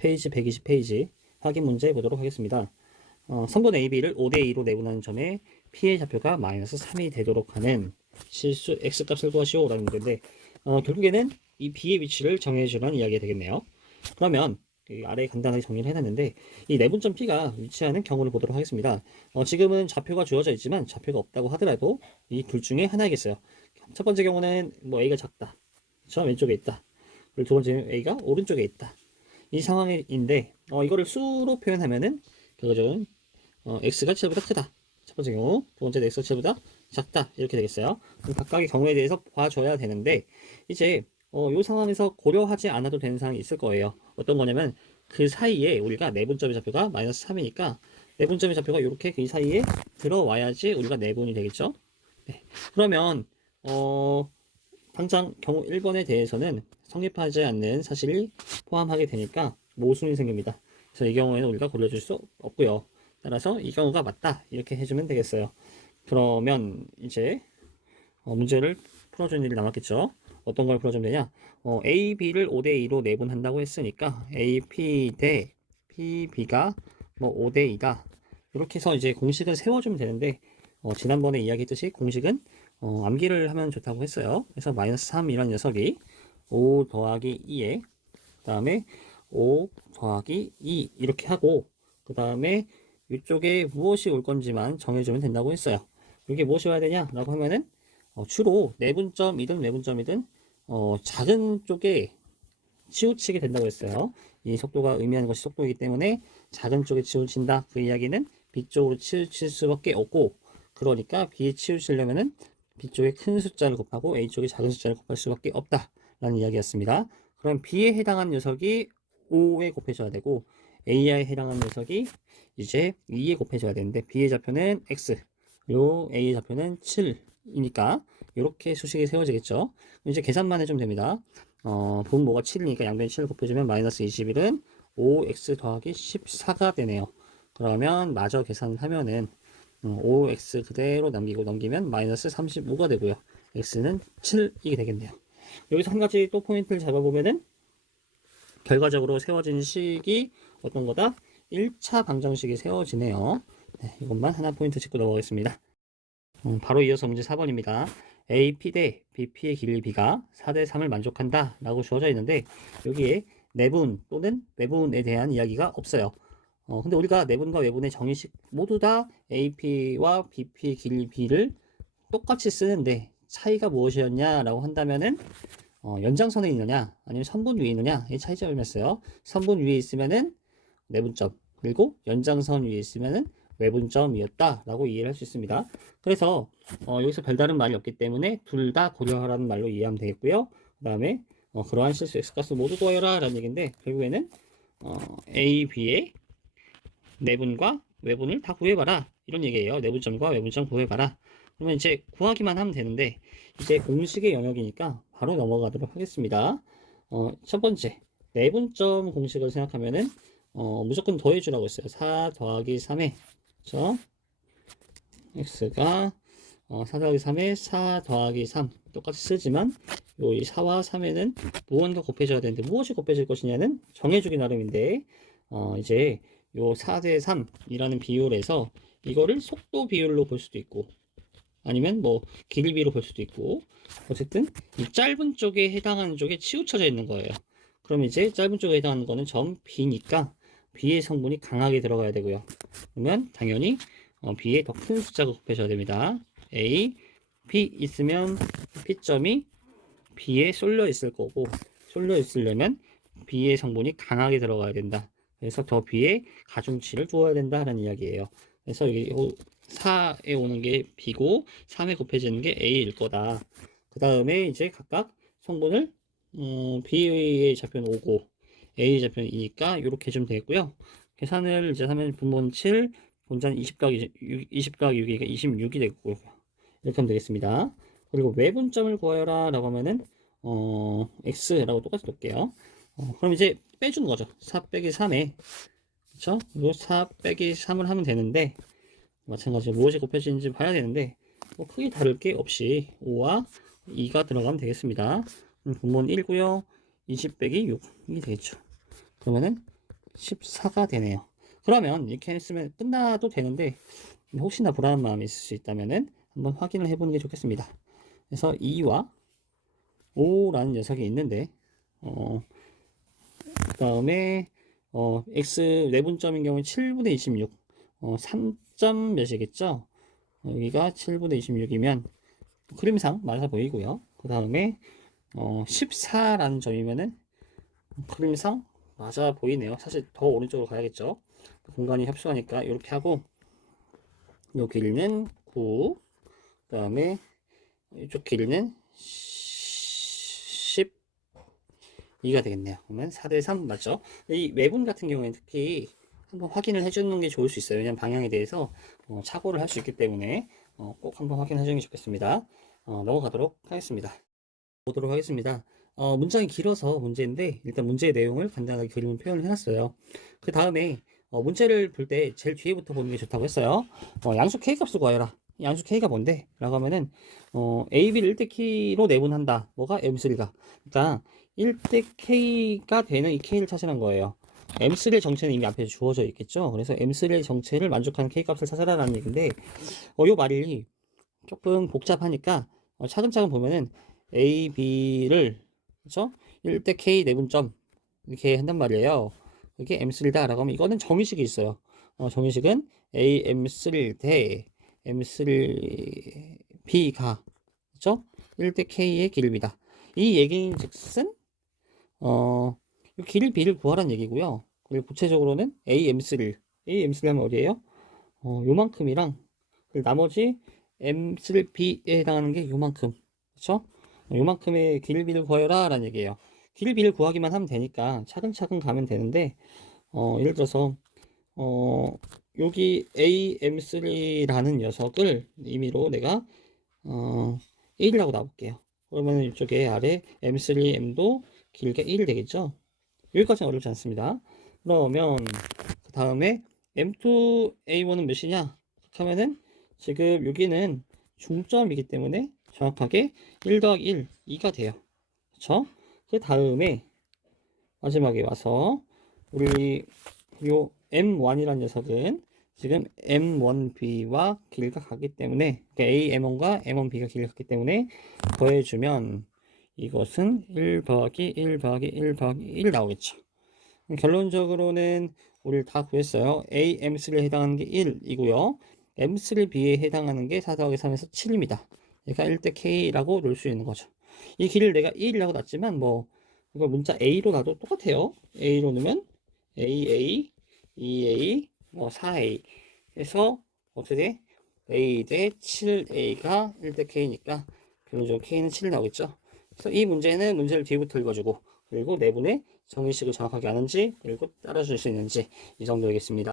페이지 120페이지 확인 문제 보도록 하겠습니다. 선분 AB를 5대2로 내분하는 점에 P의 좌표가 마이너스 3이 되도록 하는 실수 X값을 구하시오 라는 문제인데, 결국에는 이 B의 위치를 정해주라는 이야기가 되겠네요. 그러면 아래에 간단하게 정리를 해놨는데, 이 내분점 P가 위치하는 경우를 보도록 하겠습니다. 지금은 좌표가 주어져 있지만 좌표가 없다고 하더라도 이 둘 중에 하나이겠어요. 첫 번째 경우는 뭐 A가 작다, 저 왼쪽에 있다. 그리고 두 번째는 A가 오른쪽에 있다. 이 상황인데, 이거를 수로 표현하면은 결과적으로 x가 7보다 크다. 첫 번째 경우, 두 번째는 x가 7보다 작다. 이렇게 되겠어요. 각각의 경우에 대해서 봐줘야 되는데, 이제 이 상황에서 고려하지 않아도 되는 상황이 있을 거예요. 어떤 거냐면 그 사이에 우리가 내분점의 좌표가 마이너스 3이니까 내분점의 좌표가 이렇게 이 사이에 들어와야지 우리가 내분이 되겠죠. 네. 그러면 당장 경우 1번에 대해서는 성립하지 않는 사실이 포함하게 되니까 모순이 생깁니다. 그래서 이 경우에는 우리가 고려줄 수 없고요. 따라서 이 경우가 맞다 이렇게 해주면 되겠어요. 그러면 이제 문제를 풀어주는 일이 남았겠죠. 어떤 걸 풀어주면 되냐? A, B를 5대2로 내분한다고 했으니까 A, P 대 P, B가 뭐 5대2다. 이렇게 해서 이제 공식을 세워주면 되는데, 지난번에 이야기했듯이 공식은 암기를 하면 좋다고 했어요. 그래서 마이너스 3이라는 녀석이 5 더하기 2에 그 다음에 5 더하기 2 이렇게 하고, 그 다음에 이쪽에 무엇이 올 건지만 정해주면 된다고 했어요. 이게 무엇이 와야 되냐 라고 하면은 주로 내분점이든 외분점이든 작은 쪽에 치우치게 된다고 했어요. 이 속도가 의미하는 것이 속도이기 때문에 작은 쪽에 치우친다. 그 이야기는 B 쪽으로 치우칠 수밖에 없고, 그러니까 B에 치우치려면은 B 쪽에 큰 숫자를 곱하고 A 쪽에 작은 숫자를 곱할 수밖에 없다 라는 이야기였습니다. 그럼 B에 해당하는 녀석이 5에 곱해줘야 되고, A에 해당하는 녀석이 이제 2에 곱해줘야 되는데, B의 좌표는 X, 그리고 A의 좌표는 7이니까 이렇게 수식이 세워지겠죠. 이제 계산만 해주면 됩니다. 분모가 7이니까 양변에 7을 곱해주면 마이너스 21은 5x 더하기 14가 되네요. 그러면 마저 계산하면은 5x 그대로 넘기면 마이너스 35가 되고요. x는 7이게 되겠네요. 여기서 한 가지 또 포인트를 잡아보면은 결과적으로 세워진 식이 어떤 거다? 1차 방정식이 세워지네요. 네, 이것만 하나 포인트 짚고 넘어가겠습니다. 바로 이어서 문제 4번입니다. AP 대 BP의 길이 B가 4대 3을 만족한다 라고 주어져 있는데, 여기에 내분 또는 외분에 대한 이야기가 없어요. 근데 우리가 내분과 외분의 정의식 모두 다 AP와 BP의 길이 B를 똑같이 쓰는데 차이가 무엇이었냐 라고 한다면은 연장선에 있느냐 아니면 선분 위에 있느냐 이 차이점이었어요. 선분 위에 있으면은 내분점, 그리고 연장선 위에 있으면은 외분점이었다 라고 이해를 할 수 있습니다. 그래서 여기서 별다른 말이 없기 때문에 둘 다 고려하라는 말로 이해하면 되겠고요. 그 다음에 그러한 실수 X값을 모두 구하여라 라는 얘기인데, 결국에는 A, B의 내분과 외분을 다 구해봐라 이런 얘기예요. 내분점과 외분점 구해봐라. 그러면 이제 구하기만 하면 되는데, 이제 공식의 영역이니까 바로 넘어가도록 하겠습니다. 첫 번째 내분점 공식을 생각하면은 무조건 더해주라고 했어요. 4 더하기 3에 그렇죠? x가 4 더하기 3에 4 더하기 3 똑같이 쓰지만 이 4와 3에는 무언가 곱해져야 되는데 무엇이 곱해질 것이냐는 정해주기 나름인데, 이제 요 4대 3이라는 비율에서 이거를 속도 비율로 볼 수도 있고 아니면 뭐 길이비로 볼 수도 있고, 어쨌든 이 짧은 쪽에 해당하는 쪽에 치우쳐져 있는 거예요. 그럼 이제 짧은 쪽에 해당하는 거는 점 B니까 B의 성분이 강하게 들어가야 되고요. 그러면 당연히 B에 더 큰 숫자가 곱해져야 됩니다. A, P 있으면 P점이 B에 쏠려 있을 거고, 쏠려 있으려면 B의 성분이 강하게 들어가야 된다. 그래서 더 B에 가중치를 두어야 된다라는 이야기예요. 그래서 여기 4에 오는 게 B고 3에 곱해지는 게 A일 거다. 그 다음에 이제 각각 성분을 B의 좌표는 5고 A의 좌표는 2니까 이렇게 해주면 되겠고요. 계산을 이제 하면 분모는 7, 분자는 20 더하기 6이니까 26이 되고 이렇게 하면 되겠습니다. 그리고 외분점을 구하여라 라고 하면은 x라고 똑같이 놓을게요. 그럼 이제 빼주는 거죠. 4 빼기 3에 그쵸? 그리고 4 빼기 3을 하면 되는데, 마찬가지로 무엇이 곱해지는지 봐야 되는데 뭐 크게 다를 게 없이 5와 2가 들어가면 되겠습니다. 분모는 1고요 20 빼기 6이 되겠죠. 그러면은 14가 되네요. 그러면 이렇게 했으면 끝나도 되는데 혹시나 불안한 마음이 있을 수 있다면은 한번 확인을 해보는 게 좋겠습니다. 그래서 2와 5라는 녀석이 있는데 그 다음에 x 내분점인 경우는 7분의 26 3점 몇이겠죠? 여기가 7분의 26이면 그림상 맞아 보이고요. 그 다음에 14라는 점이면은 그림상 맞아 보이네요. 사실 더 오른쪽으로 가야겠죠. 공간이 협소하니까 이렇게 하고 이 길이는 9, 그 다음에 이쪽 길이는 12가 되겠네요. 그러면 4대 3 맞죠? 이 외분 같은 경우에는 특히 한번 확인을 해주는 게 좋을 수 있어요. 왜냐면 방향에 대해서 착오를 할 수 있기 때문에 꼭 한번 확인해 주는 게 좋겠습니다. 넘어가도록 하겠습니다. 보도록 하겠습니다. 문장이 길어서 문제인데 일단 문제의 내용을 간단하게 그림을 표현을 해놨어요. 그 다음에 문제를 볼 때 제일 뒤에부터 보는 게 좋다고 했어요. 양수 K값을 구하여라. 양수 K가 뭔데? 라고 하면은 A, B를 1대 K로 내분한다. 뭐가? M3가. 그러니까 1대 K가 되는 이 K를 찾으란 거예요. M3의 정체는 이미 앞에 주어져 있겠죠. 그래서 M3의 정체를 만족하는 K값을 찾아라라는 얘기인데 요 말이 조금 복잡하니까 차근차근 보면은 A, B를 그렇죠? 1대 K 내분점 이렇게 한단 말이에요. 이게 M3다 라고 하면 이거는 정의식이 있어요. 정의식은 A M3 대 M3 B가 그렇죠? 1대 K의 길입니다. 이 얘기인 즉슨 이 길 B를 구하라는 얘기고요. 그리고 구체적으로는 A M3 하면 어디예요? 요만큼이랑 나머지 M3B에 해당하는 게 요만큼 그쵸? 요만큼의 길이를 구하여라 라는 얘기예요. 길이를 구하기만 하면 되니까 차근차근 가면 되는데 예를 들어서 여기 AM3라는 녀석을 임의로 내가 1이라고 놔볼게요. 그러면 이쪽에 아래 M3M도 길게 1 되겠죠? 여기까지는 어렵지 않습니다. 그러면 그 다음에 M2A1은 몇이냐 하면은 지금 여기는 중점이기 때문에 정확하게 1 더하기 1, 2가 돼요. 그쵸? 그 다음에 마지막에 와서 우리 요 M1이라는 녀석은 지금 M1B와 길이가 같기 때문에 그러니까 A M1과 M1B가 길이가 같기 때문에 더해주면 이것은 1 더하기 1 더하기 1 더하기 1 나오겠죠. 결론적으로는 우리 다 구했어요. A, M3에 해당하는 게 1이고요. M3B에 해당하는 게 4 더하기 3에서 7입니다. 그러니까 1대 K라고 놓을 수 있는 거죠. 이 길을 내가 1이라고 놨지만 뭐 이걸 문자 A로 놔도 똑같아요. A로 넣으면 AA, 2A, 뭐 4A 해서 어떻게 돼? A 대 7A가 1대 K니까 결론적으로 K는 7 나오겠죠. 그래서 이 문제를 뒤부터 읽어주고 그리고 내분의 정의식을 정확하게 아는지 그리고 따라줄 수 있는지 이 정도이겠습니다.